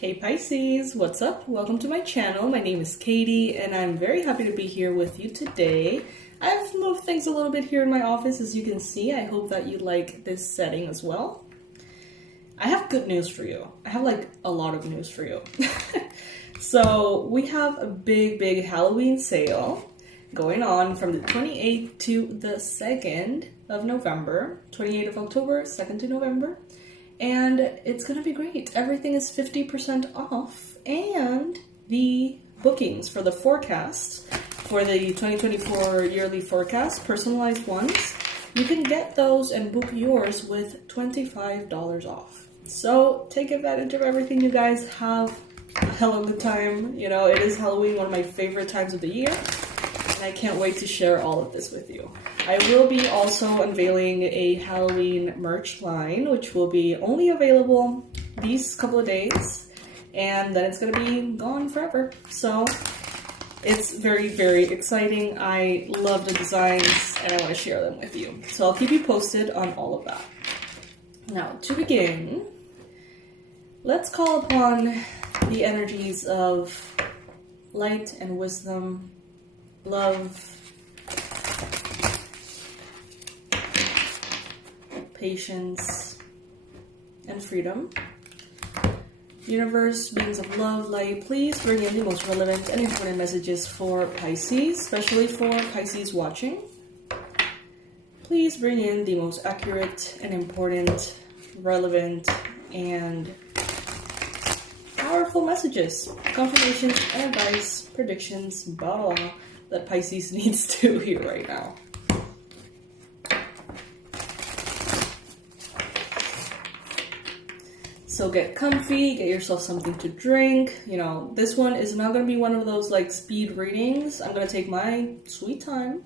Hey Pisces, what's up? Welcome to my channel. My name is Katie and I'm very happy to be here with you today. I've moved things a little bit here in my office, as you can see. I hope that you like this setting as well. I have good news for you. I have like a lot of news for you. So we have a big Halloween sale going on from the 28th to the 2nd of November. 28th of October, 2nd to November. And it's gonna be great. Everything is 50% off, and the bookings for the forecasts, for the 2024 yearly forecast, personalized ones, you can get those and book yours with $25 off. So take advantage of everything, you guys. Have a hell of a good time. You know, it is Halloween, one of my favorite times of the year, and I can't wait to share all of this with you. I will be also unveiling a Halloween merch line, which will be only available these couple of days, and then it's going to be gone forever. So it's very exciting. I love the designs and I want to share them with you. So I'll keep you posted on all of that. Now, to begin, let's call upon the energies of light and wisdom, love, patience, and freedom. Universe, beings of love, light, please bring in the most relevant and important messages for Pisces, especially for Pisces watching. Please bring in the most accurate and important, relevant, and powerful messages, confirmations, and advice, predictions, blah, blah, that Pisces needs to hear right now. So get comfy, get yourself something to drink. You know, this one is not going to be one of those like speed readings. I'm going to take my sweet time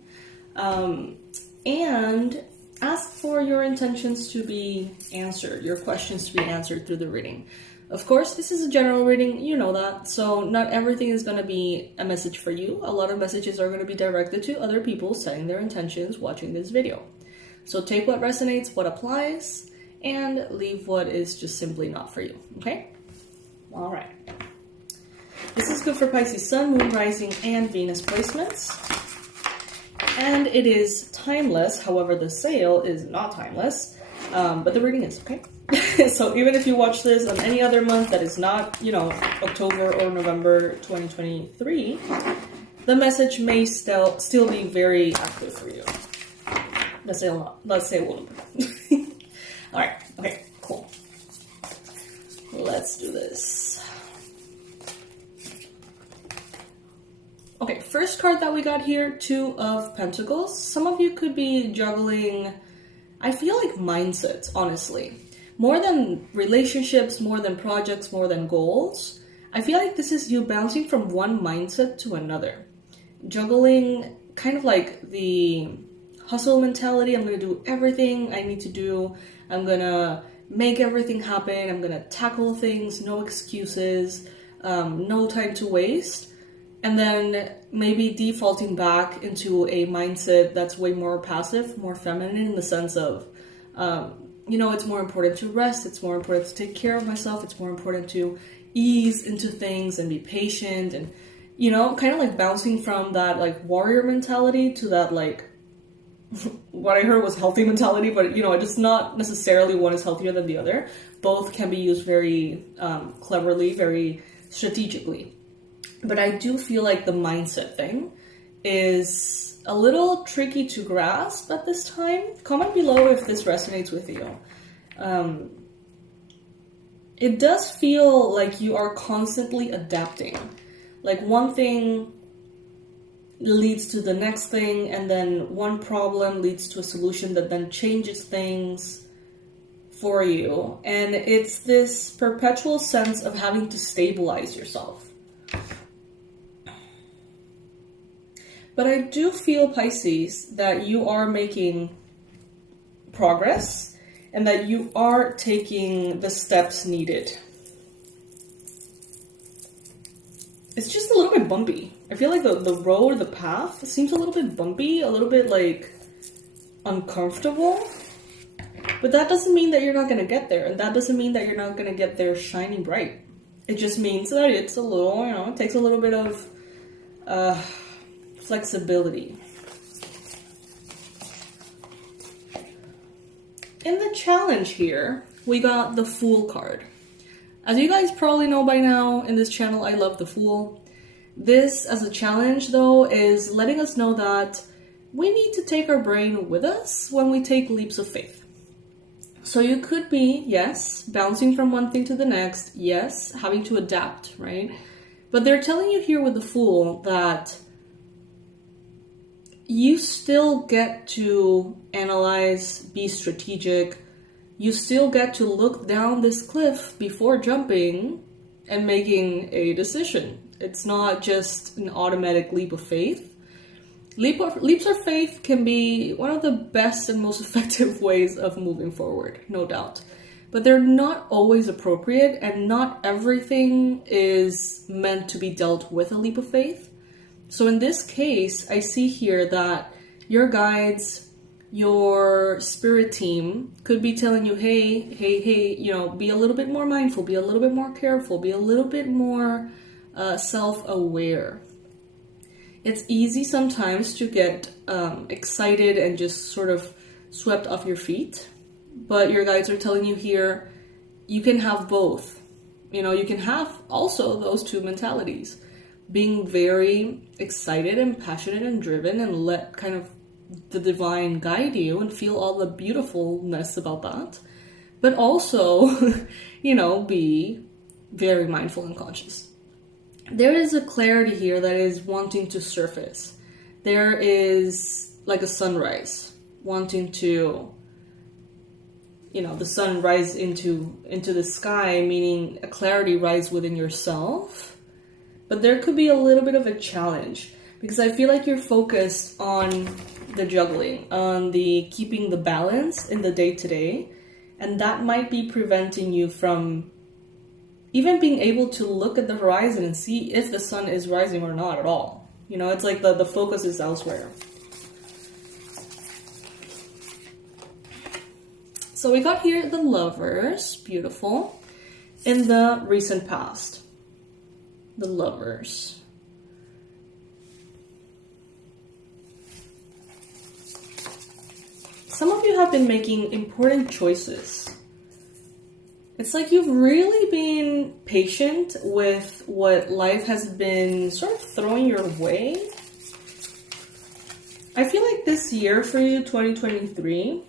and ask for your intentions to be answered, your questions to be answered through the reading. Of course, this is a general reading, you know that, so not everything is going to be a message for you. A lot of messages are going to be directed to other people setting their intentions watching this video. So take what resonates, what applies, and leave what is just simply not for you, okay? All right. This is good for Pisces Sun, Moon, Rising, and Venus placements. And it is timeless, however, the sale is not timeless, but the reading is, okay? So even if you watch this on any other month that is not, you know, October or November 2023, the message may still be very active for you. Let's say a little bit. All right, okay, cool. Let's do this. Okay, first card that we got here, Two of Pentacles. Some of you could be juggling, I feel like mindsets, honestly. More than relationships, more than projects, more than goals. I feel like this is you bouncing from one mindset to another. Juggling kind of like the hustle mentality. I'm going to do everything I need to do. I'm going to make everything happen. I'm going to tackle things, no excuses, no time to waste. And then maybe defaulting back into a mindset that's way more passive, more feminine, in the sense of, you know, it's more important to rest. It's more important to take care of myself. It's more important to ease into things and be patient. And, you know, kind of like bouncing from that like warrior mentality to that like, what I heard was healthy mentality, but you know, it's not necessarily one is healthier than the other. Both can be used very cleverly, very strategically. But I do feel like the mindset thing is a little tricky to grasp at this time. Comment below if this resonates with you. It does feel like you are constantly adapting. Like one thing leads to the next thing, and then one problem leads to a solution that then changes things for you. And it's this perpetual sense of having to stabilize yourself. But I do feel, Pisces, that you are making progress and that you are taking the steps needed. It's just a little bit bumpy. I feel like the road, the path seems a little bit bumpy, a little bit like uncomfortable. But that doesn't mean that you're not going to get there. And that doesn't mean that you're not going to get there shining bright. It just means that it's a little, it takes a little bit of flexibility. In the challenge here, we got the Fool card. As you guys probably know by now, in this channel, I love the Fool. This, as a challenge, though, is letting us know that we need to take our brain with us when we take leaps of faith. So you could be, yes, bouncing from one thing to the next, yes, having to adapt, right? But they're telling you here with the Fool that you still get to analyze, be strategic. You still get to look down this cliff before jumping and making a decision. It's not just an automatic leap of faith. Leaps of faith can be one of the best and most effective ways of moving forward, no doubt. But they're not always appropriate, and not everything is meant to be dealt with a leap of faith. So in this case, I see here that your guides, your spirit team could be telling you, hey, be a little bit more mindful, be a little bit more careful, be a little bit more self-aware. It's easy sometimes to get excited and just sort of swept off your feet. But your guides are telling you here, you can have both. You can have also those two mentalities. Being very excited and passionate and driven, and let kind of the divine guide you and feel all the beautifulness about that. But also, be very mindful and conscious. There is a clarity here that is wanting to surface. There is like a sunrise wanting to, the sun rise into the sky, meaning a clarity rise within yourself. But there could be a little bit of a challenge because I feel like you're focused on the juggling, on the keeping the balance in the day-to-day, and that might be preventing you from even being able to look at the horizon and see if the sun is rising or not at all. It's like the focus is elsewhere. So we got here the Lovers, beautiful, in the recent past. The Lovers. Some of you have been making important choices. It's like you've really been patient with what life has been sort of throwing your way. I feel like this year for you, 2023,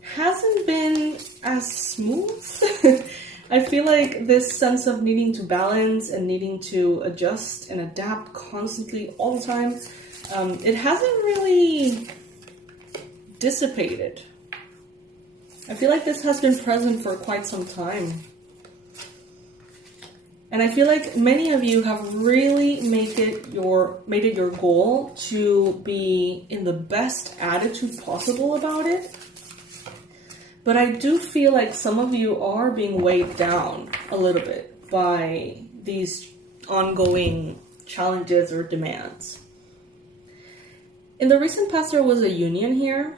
hasn't been as smooth. I feel like this sense of needing to balance and needing to adjust and adapt constantly all the time, it hasn't really dissipated. I feel like this has been present for quite some time. And I feel like many of you have really made it your goal to be in the best attitude possible about it. But I do feel like some of you are being weighed down a little bit by these ongoing challenges or demands. In the recent past, there was a union here.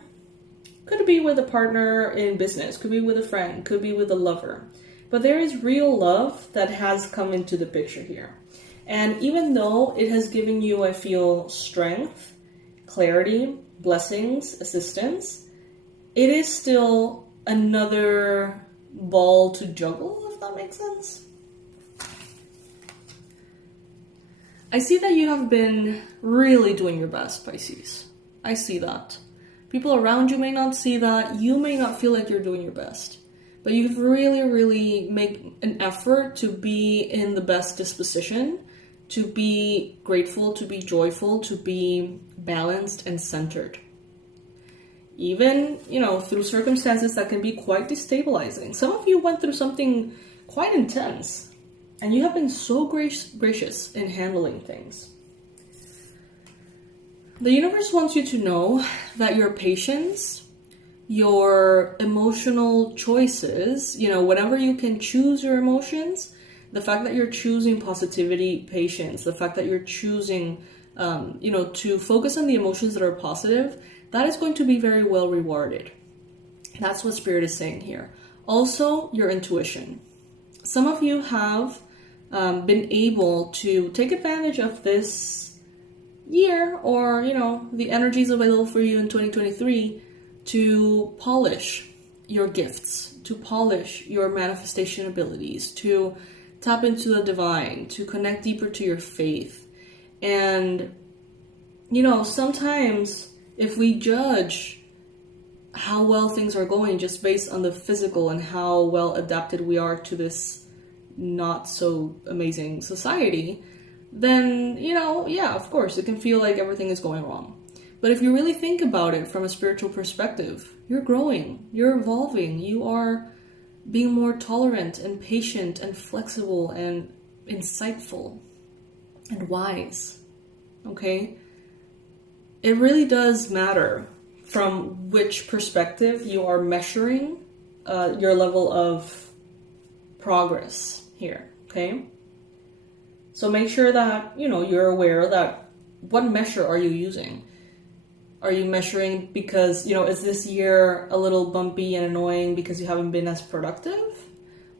Could be with a partner in business, could be with a friend, could be with a lover. But there is real love that has come into the picture here. And even though it has given you, I feel, strength, clarity, blessings, assistance, it is still another ball to juggle, if that makes sense. I see that you have been really doing your best, Pisces. I see that. People around you may not see that. You may not feel like you're doing your best. But you've really made an effort to be in the best disposition, to be grateful, to be joyful, to be balanced and centered. Even, through circumstances that can be quite destabilizing. Some of you went through something quite intense, and you have been so gracious in handling things. The universe wants you to know that your patience, your emotional choices, whenever you can choose your emotions, the fact that you're choosing positivity, patience, the fact that you're choosing, to focus on the emotions that are positive, that is going to be very well rewarded. That's what Spirit is saying here. Also, your intuition. Some of you have been able to take advantage of this year, or, you know, the energies available for you in 2023 to polish your gifts, to polish your manifestation abilities, to tap into the divine, to connect deeper to your faith. And, you know, sometimes if we judge how well things are going just based on the physical and how well adapted we are to this not so amazing society, then, you know, yeah, of course, it can feel like everything is going wrong. But if you really think about it from a spiritual perspective, you're growing, you're evolving, you are being more tolerant and patient and flexible and insightful and wise, okay? It really does matter from which perspective you are measuring your level of progress here, okay? So make sure that, you know, you're aware that what measure are you using? Are you measuring because, you know, is this year a little bumpy and annoying because you haven't been as productive?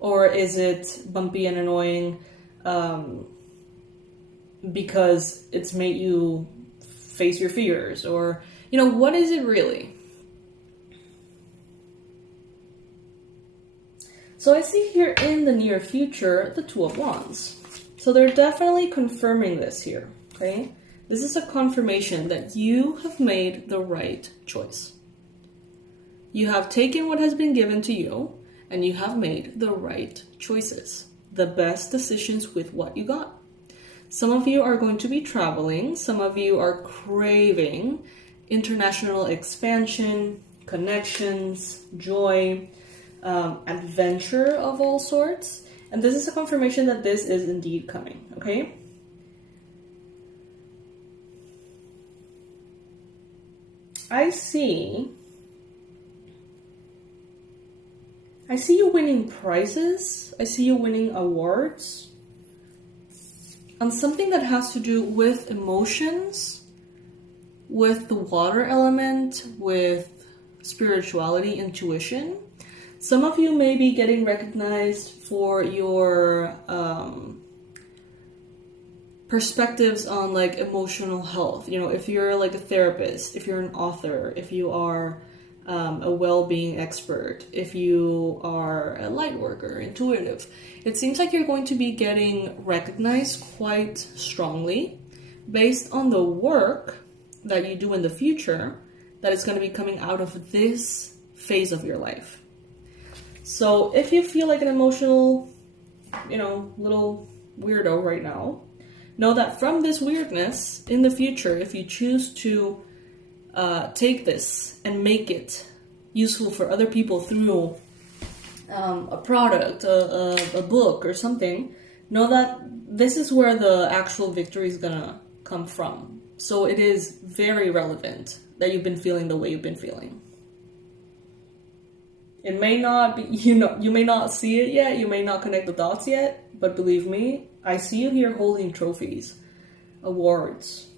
Or is it bumpy and annoying because it's made you face your fears? Or, you know, what is it really? So I see here in the near future, the Two of Wands. So they're definitely confirming this here, okay? This is a confirmation that you have made the right choice. You have taken what has been given to you, and you have made the right choices. The best decisions with what you got. Some of you are going to be traveling. Some of you are craving international expansion, connections, joy, adventure of all sorts. And this is a confirmation that this is indeed coming, okay? I see you winning prizes. I see you winning awards on something that has to do with emotions, with the water element, with spirituality, intuition. Some of you may be getting recognized for your perspectives on like emotional health. You know, if you're like a therapist, if you're an author, if you are a well-being expert, if you are a light worker, intuitive, it seems like you're going to be getting recognized quite strongly based on the work that you do in the future that is going to be coming out of this phase of your life. So if you feel like an emotional, you know, little weirdo right now, know that from this weirdness in the future, if you choose to take this and make it useful for other people through a product, a book or something, know that this is where the actual victory is gonna come from. So it is very relevant that you've been feeling the way you've been feeling. It may not be, you may not see it yet, you may not connect the dots yet, but believe me, I see you here holding trophies, awards,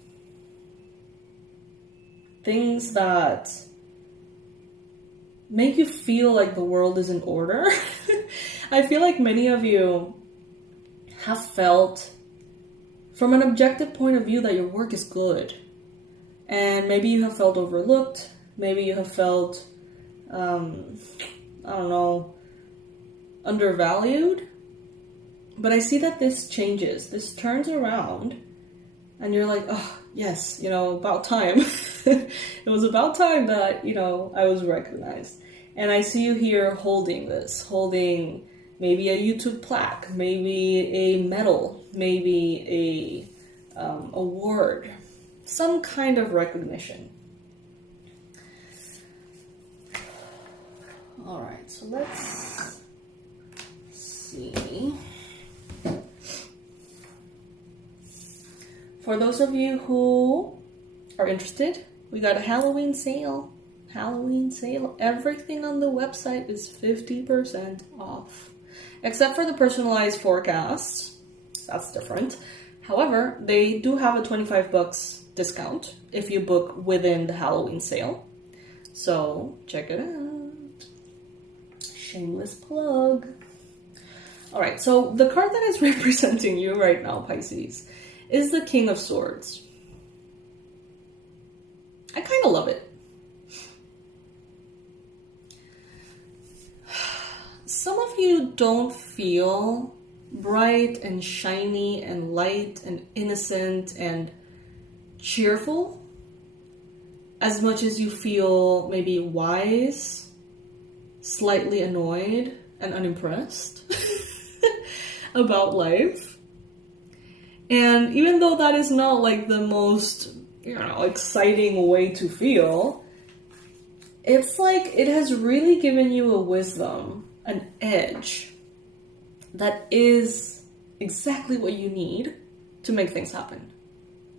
things that make you feel like the world is in order. I feel like many of you have felt, from an objective point of view, that your work is good. And maybe you have felt overlooked, maybe you have felt, I don't know, undervalued. But I see that this changes, this turns around, and you're like, oh, yes, you know, about time. It was about time that, you know, I was recognized. And I see you here holding this, holding maybe a YouTube plaque, maybe a medal, maybe a award, some kind of recognition. All right, so let's see. For those of you who are interested, we got a Halloween sale. Halloween sale. Everything on the website is 50% off. Except for the personalized forecasts. That's different. However, they do have a $25 discount if you book within the Halloween sale. So, check it out. Shameless plug. All right, so the card that is representing you right now, Pisces, is the King of Swords. I kind of love it. Some of you don't feel bright and shiny and light and innocent and cheerful as much as you feel maybe wise, slightly annoyed, and unimpressed about life. And even though that is not like the most, exciting way to feel, it's like it has really given you a wisdom, an edge that is exactly what you need to make things happen.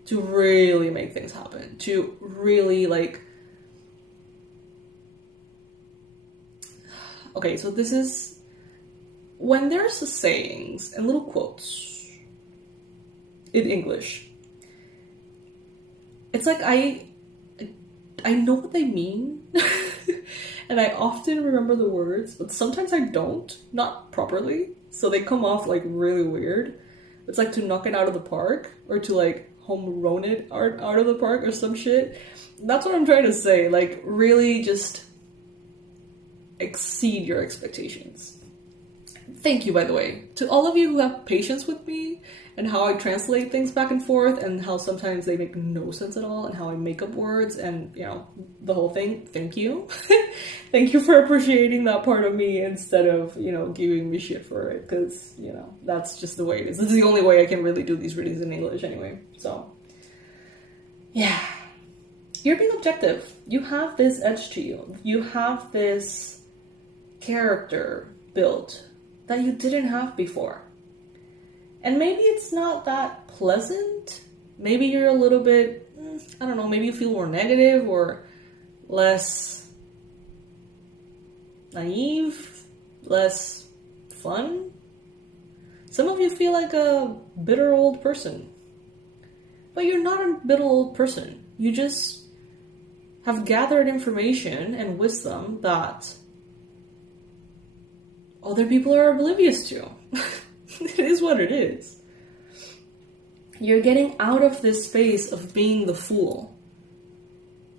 To really make things happen. To really Okay, so this is when there's sayings and little quotes in English. It's like I know what they mean. And I often remember the words, but sometimes I don't, not properly. So they come off really weird. It's like to knock it out of the park, or to home run it out of the park or some shit. That's what I'm trying to say. Really just exceed your expectations. Thank you, by the way, to all of you who have patience with me and how I translate things back and forth and how sometimes they make no sense at all and how I make up words and, the whole thing. Thank you. Thank you for appreciating that part of me instead of, giving me shit for it because, that's just the way it is. This is the only way I can really do these readings in English anyway. So, yeah. You're being objective. You have this edge to you. You have this character built that you didn't have before. And maybe it's not that pleasant. Maybe you're a little bit, I don't know, maybe you feel more negative or less naive, less fun. Some of you feel like a bitter old person. But you're not a bitter old person. You just have gathered information and wisdom that other people are oblivious to. It is what it is. You're getting out of this space of being the fool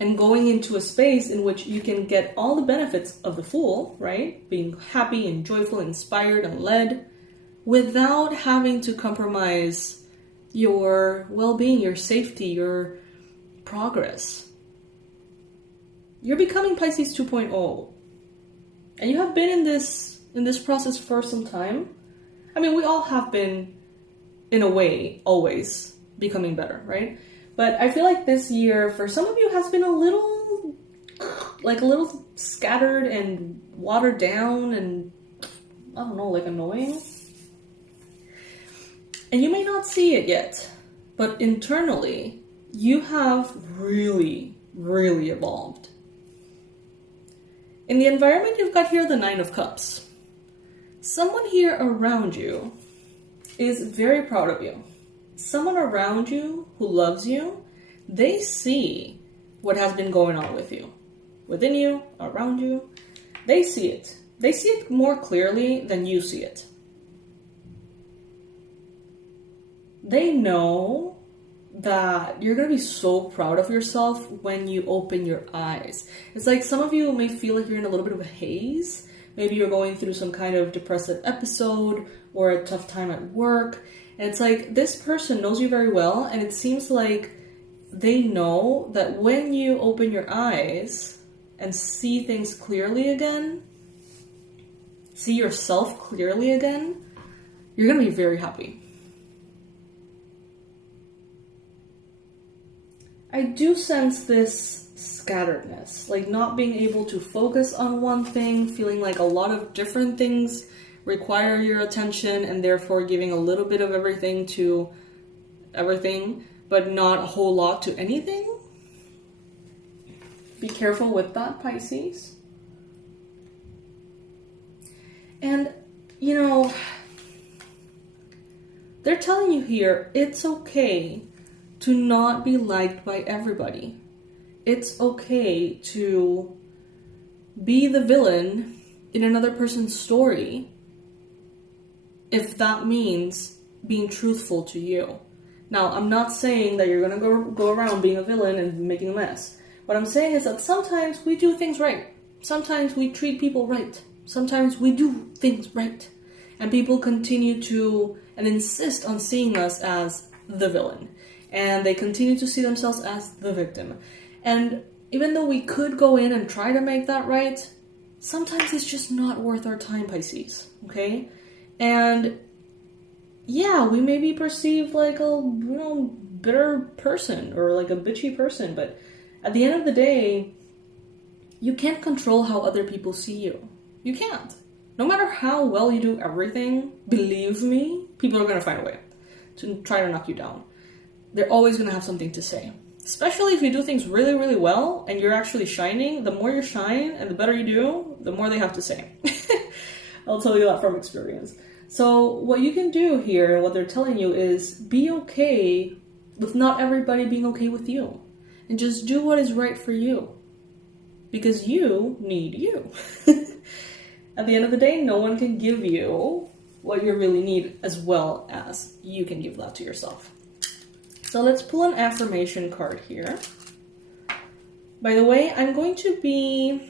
and going into a space in which you can get all the benefits of the fool, right? Being happy and joyful, inspired and led without having to compromise your well-being, your safety, your progress. You're becoming Pisces 2.0. And you have been in this process for some time. I mean, we all have been, in a way, always becoming better, right? But I feel like this year, for some of you, has been a little scattered and watered down and, I don't know, annoying. And you may not see it yet, but internally, you have really, really evolved. In the environment, you've got here the Nine of Cups. Someone here around you is very proud of you. Someone around you who loves you, they see what has been going on with you. Within you, around you, they see it. They see it more clearly than you see it. They know that you're going to be so proud of yourself when you open your eyes. It's like some of you may feel like you're in a little bit of a haze. Maybe you're going through some kind of depressive episode or a tough time at work. And it's like this person knows you very well, and it seems like they know that when you open your eyes and see things clearly again, see yourself clearly again, you're going to be very happy. I do sense this scatteredness, like not being able to focus on one thing, feeling like a lot of different things require your attention and therefore giving a little bit of everything to everything, but not a whole lot to anything. Be careful with that, Pisces. And, they're telling you here, it's okay to not be liked by everybody. It's okay to be the villain in another person's story if that means being truthful to you. Now, I'm not saying that you're going to go around being a villain and making a mess. What I'm saying is that sometimes we do things right. Sometimes we treat people right. Sometimes we do things right. And people continue to and insist on seeing us as the villain. And they continue to see themselves as the victim. And even though we could go in and try to make that right, sometimes it's just not worth our time, Pisces. Okay? And yeah, we may be perceived like a, bitter person or like a bitchy person, but at the end of the day, you can't control how other people see you. You can't. No matter how well you do everything, believe me, people are going to find a way to try to knock you down. They're always going to have something to say. Especially if you do things really, really well and you're actually shining. The more you shine and the better you do, the more they have to say. I'll tell you that from experience. So what you can do here, and what they're telling you, is be okay with not everybody being okay with you. And just do what is right for you. Because you need you. At the end of the day, no one can give you what you really need as well as you can give that to yourself. So let's pull an affirmation card here. By the way, I'm going to be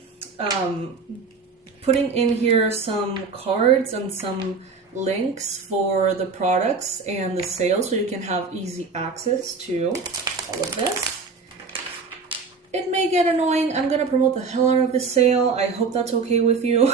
putting in here some cards and some links for the products and the sales so you can have easy access to all of this. It may get annoying. I'm going to promote the hell out of this sale. I hope that's okay with you.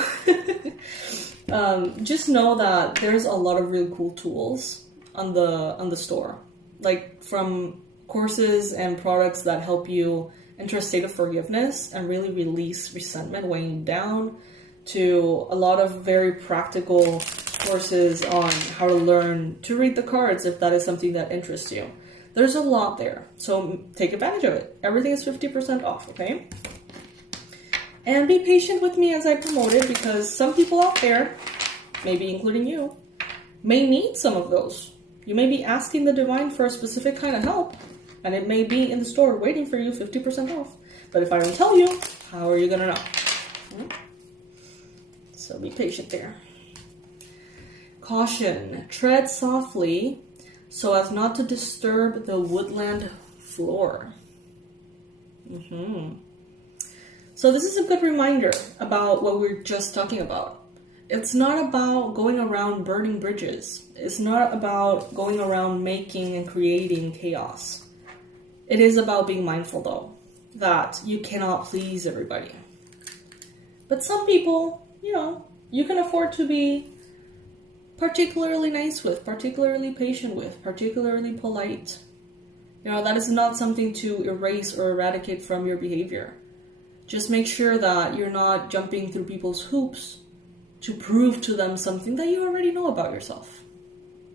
Just know that there's a lot of really cool tools on the store. Like from courses and products that help you enter a state of forgiveness and really release resentment weighing you down, to a lot of very practical courses on how to learn to read the cards if that is something that interests you. There's a lot there, so take advantage of it. Everything is 50% off, okay? And be patient with me as I promote it, because some people out there, maybe including you, may need some of those. You may be asking the divine for a specific kind of help, and it may be in the store waiting for you 50% off. But if I don't tell you, how are you gonna know? So be patient there. Caution, tread softly so as not to disturb the woodland floor. So this is a good reminder about what we were just talking about. It's not about going around burning bridges. It's not about going around making and creating chaos. It is about being mindful, though, that you cannot please everybody. But some people, you can afford to be particularly nice with, particularly patient with, particularly polite. That is not something to erase or eradicate from your behavior. Just make sure that you're not jumping through people's hoops to prove to them something that you already know about yourself.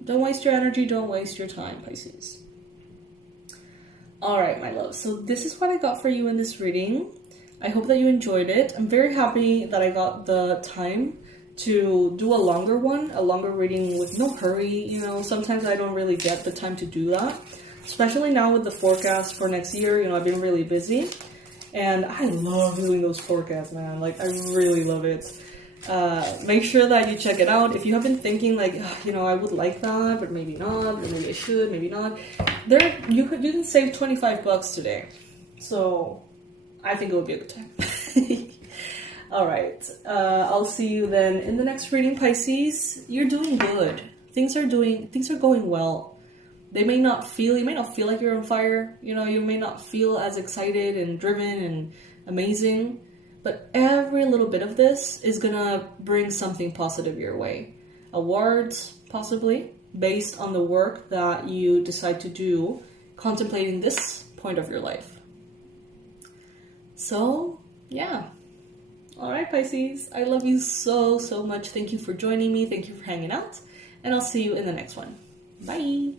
Don't waste your energy, don't waste your time, Pisces. Alright, my love, so this is what I got for you in this reading. I hope that you enjoyed it. I'm very happy that I got the time to do a longer one, a longer reading with no hurry. Sometimes I don't really get the time to do that. Especially now with the forecast for next year, I've been really busy. And I love doing those forecasts, man. Like, I really love it. Make sure that you check it out. If you have been thinking like, I would like that, but maybe not, or maybe I should, maybe not. You can save $25 today. So I think it would be a good time. Alright, I'll see you then in the next reading, Pisces. You're doing good. Things are going well. You may not feel like you're on fire. You may not feel as excited and driven and amazing. But every little bit of this is gonna bring something positive your way. Awards, possibly, based on the work that you decide to do, contemplating this point of your life. So, yeah. Alright, Pisces, I love you so, so much. Thank you for joining me. Thank you for hanging out. And I'll see you in the next one. Bye!